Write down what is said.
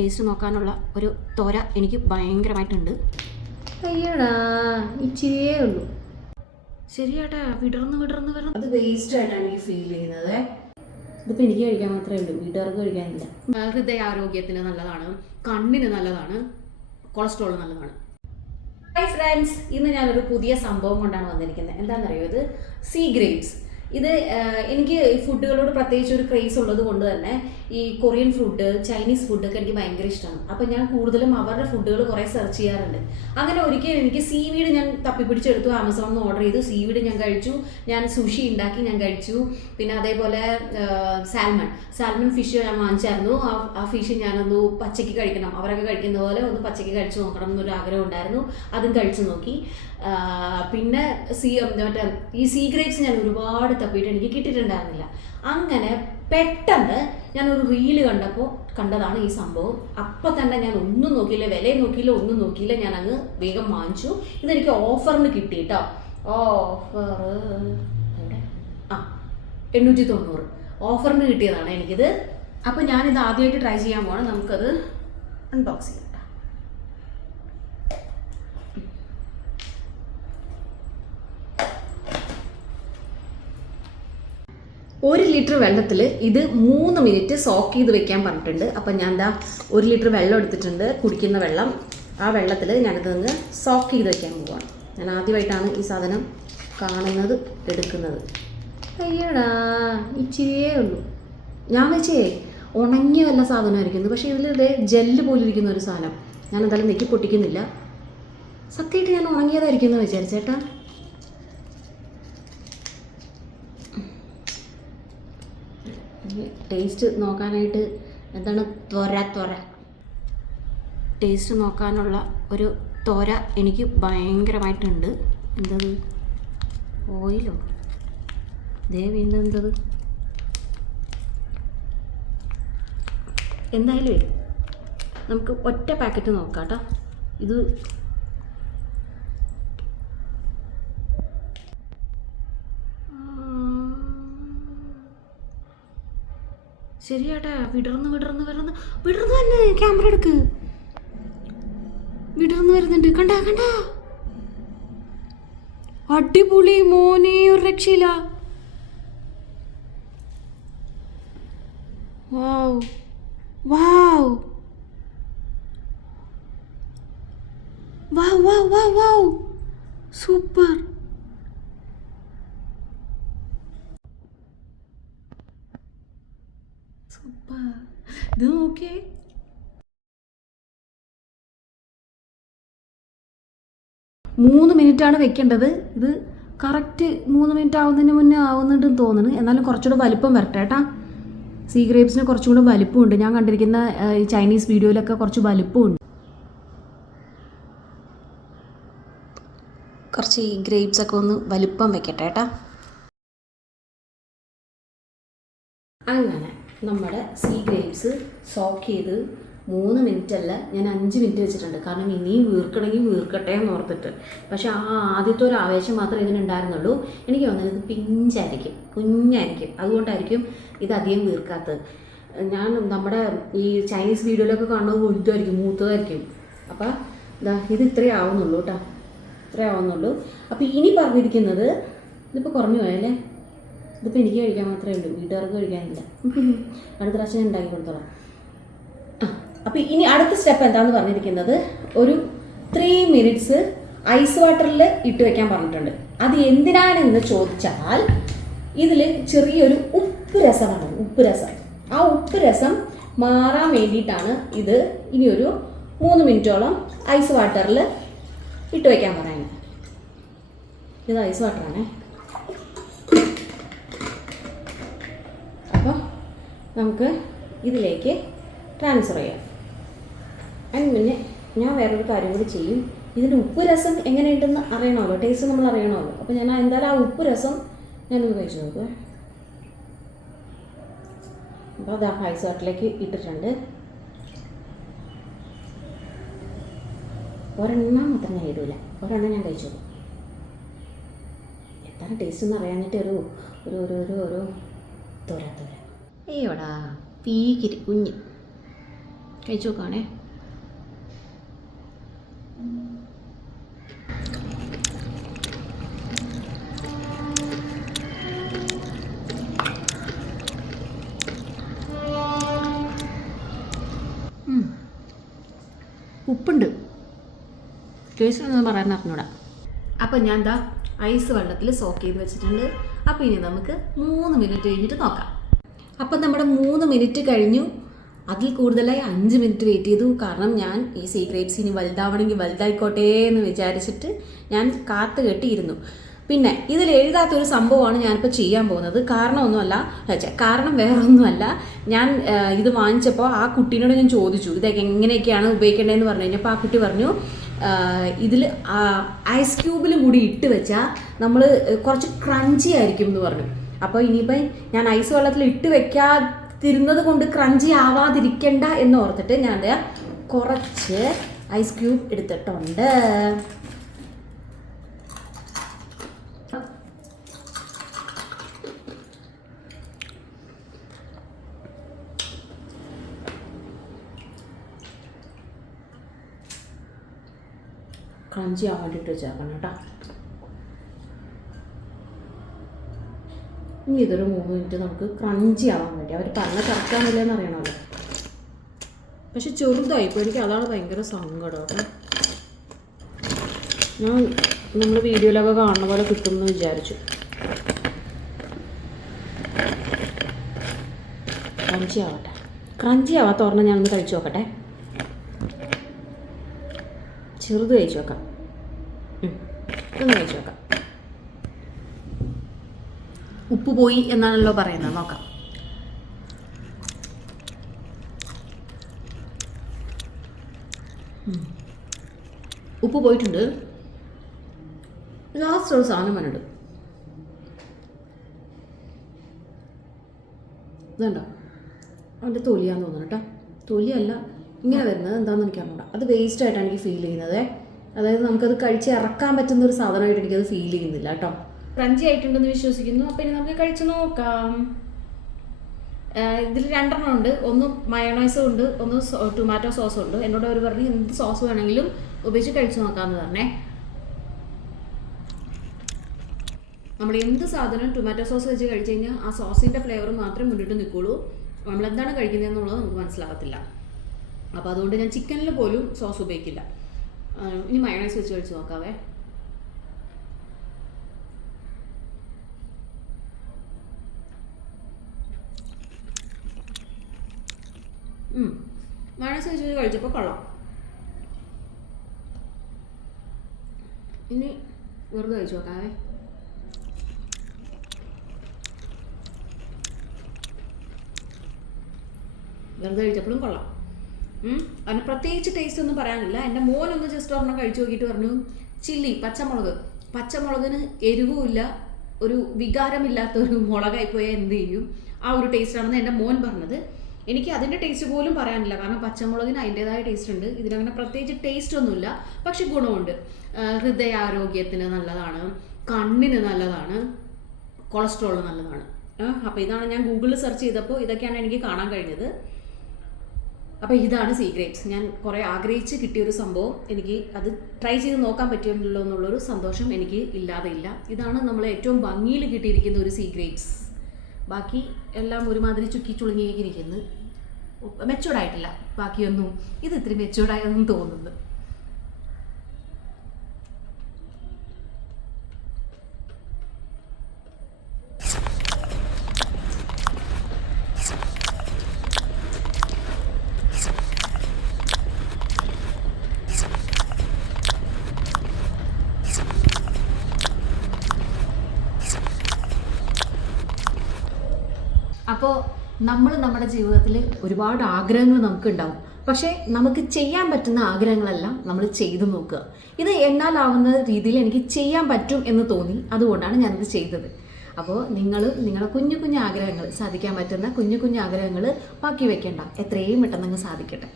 Taste നോക്കാനുള്ള ഒരു തോര എനിക്ക് ഭയങ്കരമായിട്ടുണ്ട്. അയ്യടാ ഇച്ചിരിയേ ഉള്ളൂ. ശരിയാട്ടാ വിടർന്ന് വിടർന്ന് വരണം. അത് വേസ്റ്റ് ആയിട്ടാണ് എനിക്ക് ഫീൽ ചെയ്യുന്നത്. ഇതിപ്പോൾ എനിക്ക് കഴിക്കാൻ മാത്രമേ ഉള്ളൂ വീട്ടുകാർക്ക് കഴിക്കാനില്ല ഹൃദയാരോഗ്യത്തിന് നല്ലതാണ് കണ്ണിന് നല്ലതാണ് കൊളസ്ട്രോൾ നല്ലതാണ്. ഹായ് ഫ്രണ്ട്സ് ഇന്ന് ഞാനൊരു പുതിയ സംഭവം കൊണ്ടാണ് വന്നിരിക്കുന്നത്. എന്താണെന്നറിയോ ഇത്? സീ ഗ്രേപ്സ് ഇത് എനിക്ക് ഫുഡുകളോട് പ്രത്യേകിച്ച് ഒരു ക്രേസ് ഉള്ളത് കൊണ്ട് തന്നെ ഈ കൊറിയൻ ഫുഡ് ചൈനീസ് ഫുഡൊക്കെ എനിക്ക് ഭയങ്കര ഇഷ്ടമാണ് അപ്പം ഞാൻ കൂടുതലും അവരുടെ ഫുഡുകൾ കുറേ സെർച്ച് ചെയ്യാറുണ്ട്. അങ്ങനെ ഒരിക്കലും എനിക്ക് സീ വീഡ് ഞാൻ തപ്പിപ്പിടിച്ചെടുത്തു ആമസോണിൽ നിന്ന് ഓർഡർ ചെയ്തു. സീ വീഡ് ഞാൻ കഴിച്ചു. ഞാൻ സുഷി ഉണ്ടാക്കി ഞാൻ കഴിച്ചു. പിന്നെ അതേപോലെ സാൽമൺ സാൽമൺ ഫിഷ് ഞാൻ വാങ്ങിച്ചായിരുന്നു. ആ ആ ഫിഷ് ഞാനൊന്ന് പച്ചയ്ക്ക് കഴിക്കണം. അവരൊക്കെ കഴിക്കുന്ന പോലെ ഒന്ന് പച്ചയ്ക്ക് കഴിച്ചു നോക്കണം എന്നൊരു ആഗ്രഹം ഉണ്ടായിരുന്നു. അതും കഴിച്ചു നോക്കി. പിന്നെ സീ മറ്റേ ഈ സീ ഗ്രേപ്സ് ഞാൻ ഒരുപാട് തപ്പിയിട്ട് എനിക്ക് കിട്ടിയിട്ടുണ്ടായിരുന്നില്ല. അങ്ങനെ പെട്ടെന്ന് ഞാനൊരു റീൽ കണ്ടപ്പോൾ കണ്ടതാണ് ഈ സംഭവം. അപ്പം തന്നെ ഞാൻ ഒന്നും നോക്കിയില്ല വിലയും നോക്കിയില്ല ഒന്നും നോക്കിയില്ല. ഞാൻ അങ്ങ് വേഗം വാങ്ങിച്ചു. ഇതെനിക്ക് ഓഫറിന് കിട്ടി കേട്ടോ ഓഫർ ആ എണ്ണൂറ്റി തൊണ്ണൂറ് ഓഫറിന് കിട്ടിയതാണ് എനിക്കിത്. അപ്പോൾ ഞാനിത് ആദ്യമായിട്ട് ട്രൈ ചെയ്യാൻ പോകണം നമുക്കത് അൺബോക്സ് ചെയ്യാം. ഒരു ലിറ്റർ വെള്ളത്തിൽ ഇത് മൂന്ന് മിനിറ്റ് സോക്ക് ചെയ്ത് വെക്കാൻ പറഞ്ഞിട്ടുണ്ട്. അപ്പം ഞാൻ എന്താ ഒരു ലിറ്റർ വെള്ളം എടുത്തിട്ടുണ്ട് കുടിക്കുന്ന വെള്ളം. ആ വെള്ളത്തിൽ ഞാനത് അങ്ങ് സോക്ക് ചെയ്ത് വെക്കാൻ പോവാണ്. ഞാൻ ആദ്യമായിട്ടാണ് ഈ സാധനം കാണുന്നത് എടുക്കുന്നത്. അയ്യടാ ഇച്ചിരിയേ ഉള്ളൂ. ഞാൻ വെച്ചേ ഉണങ്ങിയ വല്ല സാധനമായിരിക്കുന്നു. പക്ഷേ ഇതിൽ ഇതേ ജെല്ല് പോലെ ഇരിക്കുന്ന ഒരു സാധനം. ഞാൻ എന്തായാലും നെക്കി പൊട്ടിക്കുന്നില്ല. സത്യമായിട്ട് ഞാൻ ഉണങ്ങിയതായിരിക്കും എന്ന് വിചാരിച്ചേട്ടാ ടേസ്റ്റ് നോക്കാനായിട്ട് എന്താണ് ത്വര ത്വര. ടേസ്റ്റ് നോക്കാനുള്ള ഒരു ത്വര എനിക്ക് ഭയങ്കരമായിട്ടുണ്ട്. എന്തത്? ഓയിലോ? ദേവി എന്തത്? എന്തായാലും നമുക്ക് ഒറ്റ പാക്കറ്റ് നോക്കാം കേട്ടോ. ഇത് ശരിയാട്ടാ വിടർന്ന് വിടർന്ന് വിടർന്ന്. വിടർന്ന് തന്നെ ക്യാമറ എടുക്ക്. വിടർന്ന് വരുന്നുണ്ട്. കണ്ടാ കണ്ടാ. അടിപൊളി മോനെ ഒരു രക്ഷയില്ല. Wow. Wow wow wow wow. Super. Super. ഇത് നോക്കിയേ. മൂന്ന് മിനിറ്റ് ആണ് വെക്കേണ്ടത്. ഇത് കറക്റ്റ് മൂന്ന് മിനിറ്റ് ആവുന്നതിന് മുന്നേ ആവുന്നുണ്ടെന്ന് തോന്നുന്നു. എന്നാലും കുറച്ചുകൂടെ വലിപ്പം വരട്ടെ കേട്ടാ. സീ ഗ്രേപ്സിന് കുറച്ചും കൂടെ വലിപ്പമുണ്ട്. ഞാൻ കണ്ടിരിക്കുന്ന ഈ ചൈനീസ് വീഡിയോയിലൊക്കെ കുറച്ച് വലിപ്പമുണ്ട്. കുറച്ച് ഈ ഗ്രേപ്സ് ഒക്കെ ഒന്ന് വലിപ്പം വെക്കട്ടെ കേട്ടാ. അങ്ങനെ. നമ്മുടെ സീ ഗ്രേപ്സ് സോക്ക് ചെയ്ത് മൂന്ന് മിനിറ്റ് അല്ല ഞാൻ അഞ്ച് മിനിറ്റ് വെച്ചിട്ടുണ്ട്. കാരണം ഇനിയും വീർക്കണമെങ്കിൽ വീർക്കട്ടെ എന്ന് ഓർത്തിട്ട്. പക്ഷേ ആ ആദ്യത്തെ ഒരു ആവേശം മാത്രമേ ഇതിനുണ്ടായിരുന്നുള്ളൂ എനിക്ക് തോന്നുന്നത് ഇത് പിഞ്ചായിരിക്കും. കുഞ്ഞായിരിക്കും. അതുകൊണ്ടായിരിക്കും ഇത് വീർക്കാത്തത്. ഞാൻ നമ്മുടെ ഈ ചൈനീസ് വീഡിയോയിലൊക്കെ കാണുന്നത് വലുതായിരിക്കും മൂത്തതായിരിക്കും. അപ്പോൾ ഇതാ ഇത് ഇത്രയേ ആവുന്നുള്ളൂ കേട്ടോ ഇത്രയേ ആവുന്നുള്ളൂ. അപ്പോൾ ഇനി പറഞ്ഞിരിക്കുന്നത് ഇതിപ്പോൾ കുറഞ്ഞു പോയല്ലേ? ഇതിപ്പോൾ എനിക്ക് കഴിക്കാൻ മാത്രമേ ഉള്ളൂ. വീട്ടുകാർക്ക് കഴിക്കാനില്ല അടുത്ത പ്രാവശ്യം ഞാൻ ഉണ്ടാക്കി കൊടുത്തോളാം. അപ്പോൾ ഇനി അടുത്ത സ്റ്റെപ്പ് എന്താണെന്ന് പറഞ്ഞിരിക്കുന്നത് ഒരു ത്രീ മിനിറ്റ്സ് ഐസ് വാട്ടറിൽ ഇട്ട് വെക്കാൻ പറഞ്ഞിട്ടുണ്ട്. അത് എന്തിനാണെന്ന് ചോദിച്ചാൽ ഇതിൽ ചെറിയൊരു ഉപ്പ് രസമാണ്. ഉപ്പ് രസം. ആ ഉപ്പ് രസം മാറാൻ വേണ്ടിയിട്ടാണ് ഇത് ഇനി ഒരു മൂന്ന് മിനിറ്റോളം ഐസ് വാട്ടറിൽ ഇട്ട് വെക്കാൻ പറയുന്നത്. ഇത് ഐസ് വാട്ടറാണേ നമുക്ക് ഇതിലേക്ക് ട്രാൻസ്ഫർ ചെയ്യാം അതിന് പിന്നെ ഞാൻ വേറൊരു കാര്യം കൂടി ചെയ്യും ഇതിന്റെ ഉപ്പ് രസം എങ്ങനെയുണ്ടെന്ന് അറിയണമല്ലോ ടേസ്റ്റ് നമ്മൾ അറിയണമല്ലോ അപ്പോൾ ഞാൻ എന്തായാലും ആ ഉപ്പ് രസം ഞാനൊന്ന് കഴിച്ചു നോക്കുക അപ്പോൾ അത് ആ ഐസ് വാട്ടിലേക്ക് ഇട്ടിട്ടുണ്ട് ഒരെണ്ണം മാത്രം ഞാൻ ഇടില്ല ഒരെണ്ണം ഞാൻ കഴിച്ചു എന്താണ് ടേസ്റ്റ് എന്ന് അറിയാനായിട്ട് ഒരു ഒരു ഒരു ഒരു തൊര തൊര അയ്യോടാ പീക്കിരി കുഞ്ഞ്. കഴിച്ചു നോക്കുകയാണേ ഉം. ഉപ്പുണ്ട്. ടേസ്റ്റ് ഒന്നും പറയാൻ അറിഞ്ഞൂടാ. അപ്പം ഞാൻ എന്താ ഐസ് വെള്ളത്തിൽ സോക്ക് ചെയ്ത് വെച്ചിട്ടുണ്ട്. അപ്പം ഇനി നമുക്ക് മൂന്ന് മിനിറ്റ് കഴിഞ്ഞിട്ട് നോക്കാം. അപ്പം നമ്മുടെ മൂന്ന് മിനിറ്റ് കഴിഞ്ഞു. അതിൽ കൂടുതലായി അഞ്ച് മിനിറ്റ് വെയിറ്റ് ചെയ്തു. കാരണം ഞാൻ ഈ സീക്രറ്റ്സ് ഇനി വലുതാവണമെങ്കിൽ വലുതായിക്കോട്ടെ എന്ന് വിചാരിച്ചിട്ട് ഞാൻ കാത്തു കെട്ടിയിരുന്നു. പിന്നെ ഇതിൽ എഴുതാത്തൊരു സംഭവമാണ് ഞാനിപ്പോൾ ചെയ്യാൻ പോകുന്നത്. കാരണമൊന്നുമല്ല കാരണം വേറെ ഒന്നുമല്ല ഞാൻ ഇത് വാങ്ങിച്ചപ്പോൾ ആ കുട്ടീനോട് ഞാൻ ചോദിച്ചു ഇതൊക്കെ എങ്ങനെയൊക്കെയാണ് ഉപയോഗിക്കേണ്ടതെന്ന് പറഞ്ഞു കഴിഞ്ഞപ്പോൾ ആ കുട്ടി പറഞ്ഞു ഇതിൽ ഐസ് ക്യൂബിലും കൂടി ഇട്ട് വെച്ചാൽ നമ്മൾ കുറച്ച് ക്രഞ്ചി ആയിരിക്കും എന്ന് പറഞ്ഞു. അപ്പോൾ ഇനിയിപ്പോൾ ഞാൻ ഐസ് വെള്ളത്തിൽ ഇട്ട് വെക്കാതിരുന്നത് കൊണ്ട് ക്രഞ്ചി ആവാതിരിക്കണ്ട എന്ന് ഓർത്തിട്ട് ഞാൻ കുറച്ച് ഐസ് ക്യൂബ് എടുത്തിട്ടുണ്ട്. ക്രഞ്ചി ആവാൻ വെച്ചേക്കണം കേട്ടോ. ഇനി ഇതൊരു മൂന്ന് മിനിറ്റ് നമുക്ക് ക്രഞ്ചി ആവാൻ വേണ്ടി. അവർ പറഞ്ഞ എന്ന് അറിയണമല്ലോ. പക്ഷെ ചെറുതായിപ്പോൾ എനിക്ക് അതാണ് ഭയങ്കര സങ്കടം. ഞാൻ നമ്മൾ വീഡിയോയിലൊക്കെ കാണുന്ന പോലെ കിട്ടുമെന്ന് വിചാരിച്ചു. ക്രഞ്ചി ആവട്ടെ. ക്രഞ്ചി ആവാത്ത ഒരെണ്ണം ഞാനൊന്ന് കഴിച്ചു നോക്കട്ടെ. ചെറുത് കഴിച്ചു നോക്കാം. ഒന്ന് കഴിച്ചു നോക്കാം. ഉപ്പ് പോയി എന്നാണല്ലോ പറയുന്നത്. നോക്കാം. ഉപ്പ് പോയിട്ടുണ്ട്. ലാസ്റ്റ് ഒരു സാധനം വന്നിട്ട്. ഇതുണ്ടോ? അവന്റെ തൊലിയാന്ന് തോന്നുന്നു കേട്ടോ. തൊലിയല്ല ഇങ്ങനെ വരുന്നത് എന്താണെന്ന് എനിക്ക് അറിഞ്ഞൂടാ അത് വേസ്റ്റ് ആയിട്ടാണ് എനിക്ക് ഫീൽ ചെയ്യുന്നത്. അതായത് നമുക്കത് കഴിച്ച് ഇറക്കാൻ പറ്റുന്ന ഒരു സാധനമായിട്ട് എനിക്കത് ഫീൽ ചെയ്യുന്നില്ല കേട്ടോ. ക്രഞ്ചി ആയിട്ടുണ്ടെന്ന് വിശ്വസിക്കുന്നു. അപ്പം ഇനി നമുക്ക് കഴിച്ചു നോക്കാം. ഇതിൽ രണ്ടെണ്ണം ഉണ്ട് ഒന്ന് മയോണൈസും ഉണ്ട് ഒന്ന് ടൊമാറ്റോ സോസും ഉണ്ട് എന്നോട് അവർ പറഞ്ഞു എന്ത് സോസ് വേണമെങ്കിലും ഉപയോഗിച്ച് കഴിച്ചു നോക്കാമെന്ന് പറഞ്ഞേ. നമ്മൾ എന്ത് സാധനം ടൊമാറ്റോ സോസ് വെച്ച് കഴിച്ചു കഴിഞ്ഞാൽ ആ സോസിന്റെ ഫ്ലേവർ മാത്രമേ മുന്നിട്ട് നിൽക്കുള്ളൂ നമ്മൾ എന്താണ് കഴിക്കുന്നതെന്നുള്ളത് നമുക്ക് മനസ്സിലാകത്തില്ല. അപ്പോൾ അതുകൊണ്ട് ഞാൻ ചിക്കനിൽ പോലും സോസ് ഉപയോഗിക്കില്ല. ഇനി മയോണൈസ് വെച്ച് കഴിച്ച് നോക്കാവേ. മയോണൈസ് ചോദിച്ചു കഴിച്ചപ്പോൾ കൊള്ളാം. ഇനി വെറുതെ കഴിച്ചു നോക്കാവേ വെറുതെ കഴിച്ചപ്പോഴും കൊള്ളാം. അതിന് പ്രത്യേകിച്ച് ടേസ്റ്റ് ഒന്നും പറയാനില്ല. എന്റെ മോനൊന്ന് ജസ്റ്റ് ഒരെണ്ണം കഴിച്ചു നോക്കിയിട്ട് പറഞ്ഞു ചില്ലി പച്ചമുളക്. പച്ചമുളകിന് എരിവുമില്ല ഒരു വികാരമില്ലാത്ത ഒരു മുളകായി പോയാൽ എന്ത് ചെയ്യും? ആ ഒരു ടേസ്റ്റ് ആണെന്ന് എന്റെ മോൻ പറഞ്ഞത്. എനിക്ക് അതിന്റെ ടേസ്റ്റ് പോലും പറയാനില്ല. കാരണം പച്ചമുളകിന് അതിന്റെതായ ടേസ്റ്റ് ഉണ്ട്. ഇതിനങ്ങനെ പ്രത്യേകിച്ച് ടേസ്റ്റ് ഒന്നുമില്ല. പക്ഷെ ഗുണമുണ്ട്. ഹൃദയാരോഗ്യത്തിന് നല്ലതാണ്. കണ്ണിന് നല്ലതാണ്. കൊളസ്ട്രോൾ നല്ലതാണ്. അപ്പോൾ ഇതാണ് ഞാൻ ഗൂഗിളിൽ സെർച്ച് ചെയ്തപ്പോൾ ഇതൊക്കെയാണ് എനിക്ക് കാണാൻ കഴിഞ്ഞത്. അപ്പോൾ ഇതാണ് സീക്രറ്റ്സ് ഞാൻ കുറേ ആഗ്രഹിച്ച് കിട്ടിയൊരു സംഭവം. എനിക്ക് അത് ട്രൈ ചെയ്ത് നോക്കാൻ പറ്റുമല്ലോ എന്നുള്ളൊരു സന്തോഷം എനിക്ക് ഇല്ലാതെ ഇല്ല ഇതാണ് നമ്മൾ ഏറ്റവും ഭംഗിയിൽ കിട്ടിയിരിക്കുന്ന ഒരു സീക്രറ്റ്സ് ബാക്കി എല്ലാം ഒരുമാതിരി ചുക്കി ചുളുങ്ങിയിരിക്കുന്നു. മെച്ചൂർഡായിട്ടില്ല ബാക്കിയൊന്നും ഇത് ഇത്തിരി മെച്ചൂർഡായതെന്ന് തോന്നുന്നു അപ്പോൾ നമ്മൾ നമ്മുടെ ജീവിതത്തിൽ ഒരുപാട് ആഗ്രഹങ്ങൾ നമുക്ക് ഉണ്ടാവും പക്ഷേ നമുക്ക് ചെയ്യാൻ പറ്റുന്ന ആഗ്രഹങ്ങളെല്ലാം നമ്മൾ ചെയ്തു നോക്കുക. ഇത് എന്നാലാവുന്ന രീതിയിൽ എനിക്ക് ചെയ്യാൻ പറ്റും എന്ന് തോന്നി. അതുകൊണ്ടാണ് ഞാനിത് ചെയ്തത്. അപ്പോൾ നിങ്ങൾ നിങ്ങളുടെ കുഞ്ഞു കുഞ്ഞു ആഗ്രഹങ്ങൾ സാധിക്കാൻ പറ്റുന്ന കുഞ്ഞു കുഞ്ഞു ആഗ്രഹങ്ങൾ ബാക്കി വെക്കേണ്ട. എത്രയും പെട്ടെന്ന് അങ്ങ് സാധിക്കട്ടെ.